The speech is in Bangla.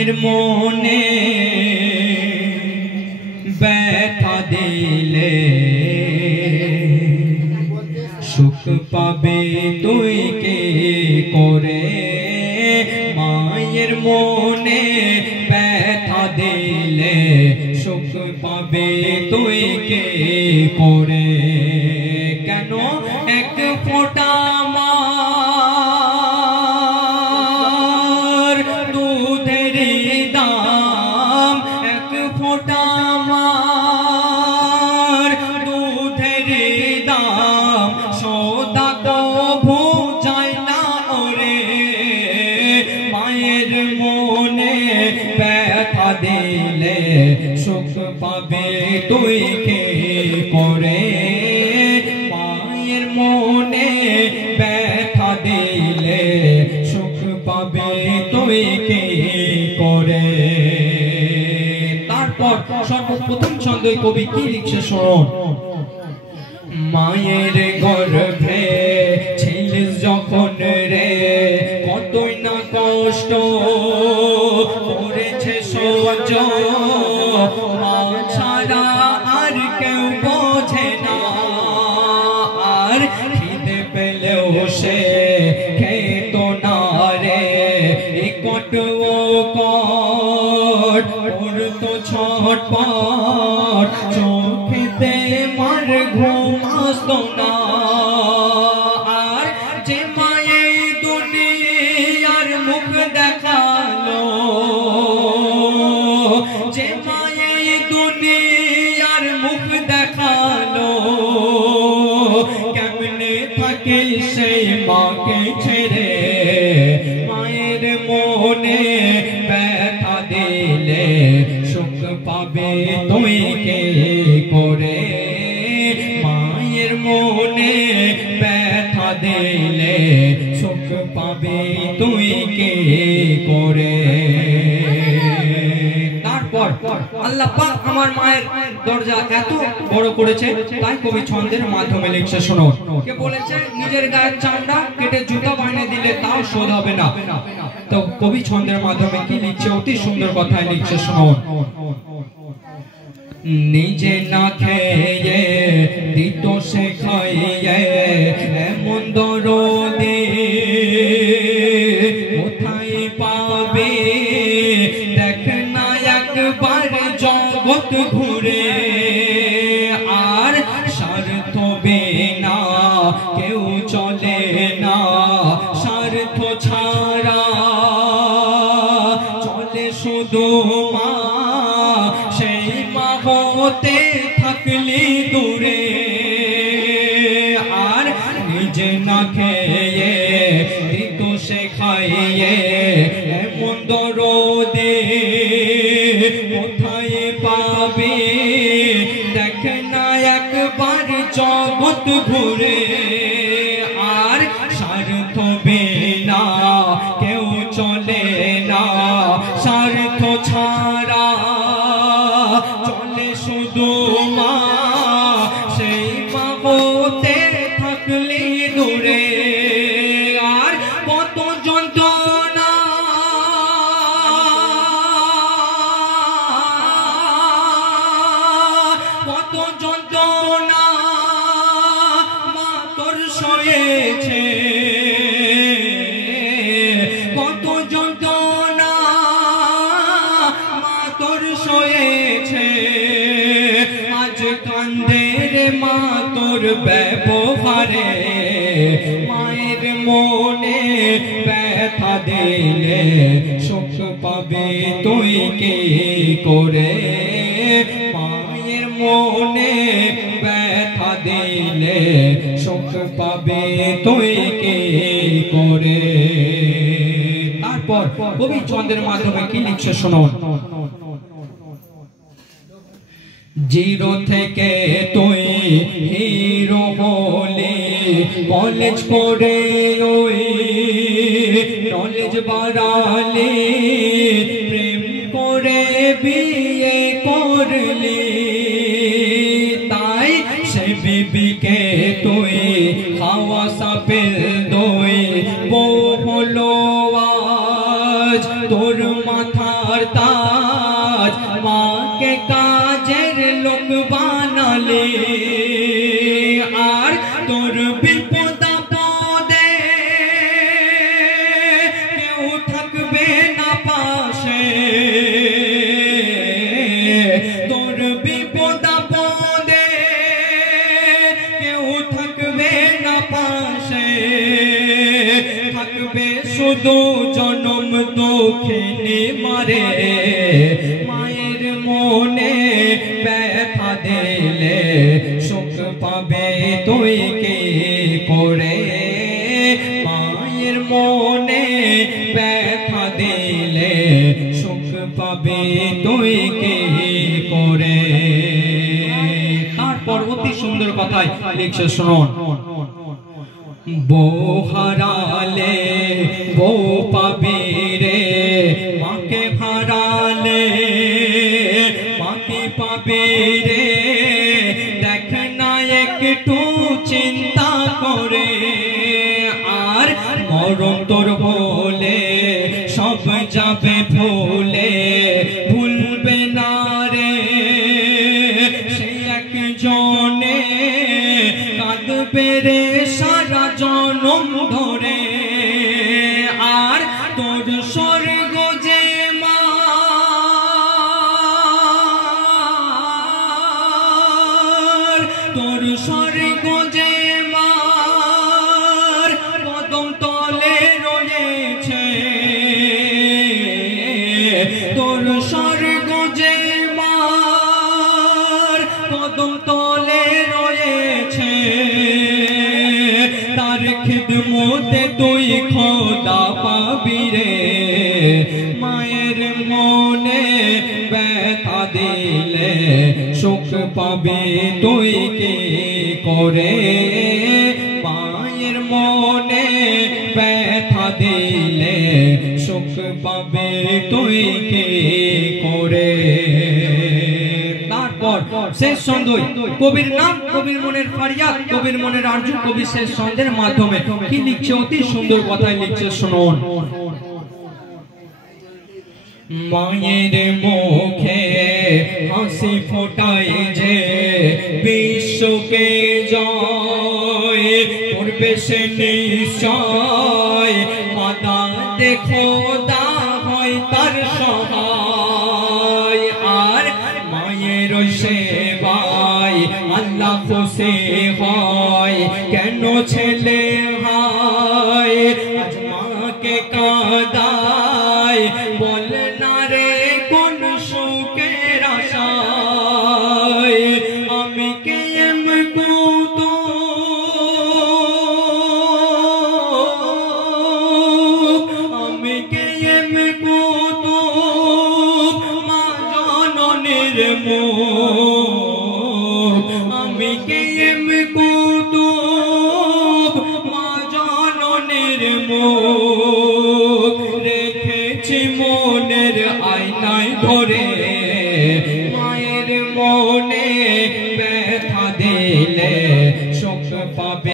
এর মনে ব্যথা দিলে সুখ পাবে তুই কে করে, মায়ের মনে ব্যথা দিলে সুখ পাবে তুই কে করে। কেন এক ফোঁটা মার দুধের দাম, এক ফোঁটা মার দুধের দাম সদা কভু যায় না ওরে। মায়ের মনে ব্যথা দিলে সুখ পাবে তুই কে করে, মায়ের মনে ব্যথা দিলে সুখ পাবে তুই কে করে। তারপর সর্বপ্রথম ছন্দে কবি কি লিখছে শুনুন। মায়ের গর্ভে ছিলিস যখন রে, কতই না কষ্ট করেছে সহ্য, মা ছাড়া আর কেউ বোঝে না। আর খিদে পেলেও সে খেত না রে, কট ও কট করতো ছটপট, চোখেতে মার ঘুম আসতো না। আর যে মায়ে দুনিয়ার মুখ দেখালো, যে মায়ে দুনিয়ার মুখ দেখালো, কেমনে থাকে সেই মাকে ছেড়ে। মায়ের মনে ব্যথা দিলে সুখ পাবে তুই কে করে, মায়ের মনে ব্যথা দিলে সুখ পাবে তুই কে করে। তারপর আল্লাহ পাক আমার মায়ের দরজা এত বড় করেছে, তাই কবি ছন্দের মাধ্যমে লিখছে শুনুন। কে বলেছে নিজের গায়ের চামড়া কেটে জুতা বানিয়ে দিলে তাও শোধ হবে না, তো কবি ছন্দের মাধ্যমে কি লিখছে, অতি সুন্দর কথায় লিখছে শুনুন। নিজে না খেয়ে দিত সে খাইয়ে, এমন দরদে কোথায় পাবে, দেখ না একবার জগৎ ঘুরে। আর স্বার্থ বিনা কেউ চলে না, স্বার্থ ছাড়া চলে শুধু মা। সেই মা হতে থাকলি দূরে, আর নিজে না খেয়ে দিত সে খাইয়ে, এমন দরদে কোথায় পাবে, দেখ না একবার জগৎ ঘুরে। আর স্বার্থ বিনা কেউ চলে না, স্বার্থ ছাড়া চলে শুধু মা। সেই মা হতে থাকলে দূরে, আর কত যন্ত্রণা কত যন্ত্রণা মা তোর সয়েছে, কত যন্ত্রণা মা তোর সয়েছে। আজ কান্দে রে মা তোর ব্যবহারে, মায়ের মনে ব্যথা দিলে সুখ পাবে তুই কে করে, মায়ের মনে ব্যথা দিলে সুখ পাবে তুই কে করে। তারপর কবি ছন্দের মাধ্যমে কি লিখছে শুনুন। জিরো থেকে তুই হিরো হলে, কলেজ করে ওই নলেজ বাড়ালে, প্রেম করে বিয়ে করলি, তাই সে বিবিকে তুই খাওয়া সাপের দই, বউ হলো আজ তোর মাথা मोहताज माँ के काजेर लोक बानाले आर तोर विपद आपदे केउ थाकबे ना पाशे तोर विपद आपदे केउ थाकबे ना पाशे থাকবে শুধু জনম দুঃখে মারে মায়ের মনে ব্যথা দিলে সুখ পাবে তুই কি করে মায়ের মনে ব্যথা দিলে সুখ পাবে তুই কি করে তারপর অতি সুন্দর কথায় লিখছে শুনুন বউ হারালে বউ পাবি রে মাকে হারালে মাকে পাবি রে দেখ না একটু চিন্তা করে আর মরণ তোর হলে সব যাবে ভুলে ভুলবে না রে সেই একজনে কাঁদবে রে সারা জনম ধরে আর তোর স্বর্গ যে মার তোর স্বর্গ যে মার কদম তলে রয়েছে তোর স্বর্গ যে মার কদম তলে রয়েছে তার খিদমতে তুই খোদা পাবি রে মায়ের মনে ব্যথা দিলে সুখ পাবি তুই কি করে মায়ের মনে ব্যথা দিলে সুখ পাবে তুই কি করে শেষ ছন্দই কবির নাম কবির মনের ফরিয়াদ কবির মনের আরজু কবি শেষ ছন্দের মাধ্যমে কি লিখছে অতি সুন্দর কথাই লিখছে শুনুন মায়ের মুখে হাসি ফোটাই যে বিশ্বকে জয় করবে সে নিশ্চয় মাতা দেখো দা হয় তার সহায় আর মায়ের সেবায় আল্লাহ খুশি হয় কেন ছেলে হয় আজ মাকে কাঁদায় বল না রে কোন সুখের আশায় আমি কে এম কুত আমি কে এম কুত মা জননীর আমি কে এম কুতুব মা জননীর মুখ রেখেছি মনের আয়নায় ধরে